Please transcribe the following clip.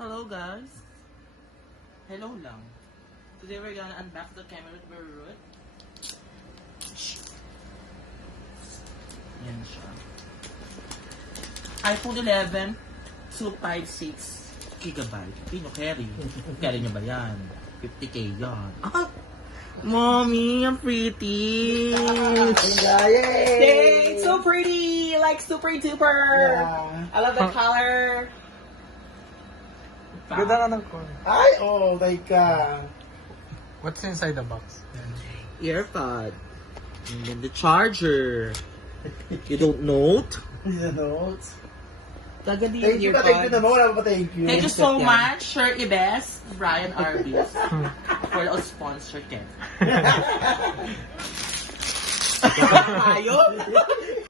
Hello guys. Hello lang. Today we're gonna unbox the camera with root. Yan siya. iPhone 11 256 gigabyte. Pino carry. Carry niya ba yan? 50k yan. Ah! Mommy, I'm pretty! Yay! It's so pretty! Like super duper! Yeah. I love the color. Ganda na ng phone. Ay, oh, teka. What's inside the box? Earpod. And then the charger. You don't note? You know? Gagandi Thank you naman. Wala pa thank you. Thank you so much, Sir Ibes, Brian Arby's, for the sponsor Ken. Tayo?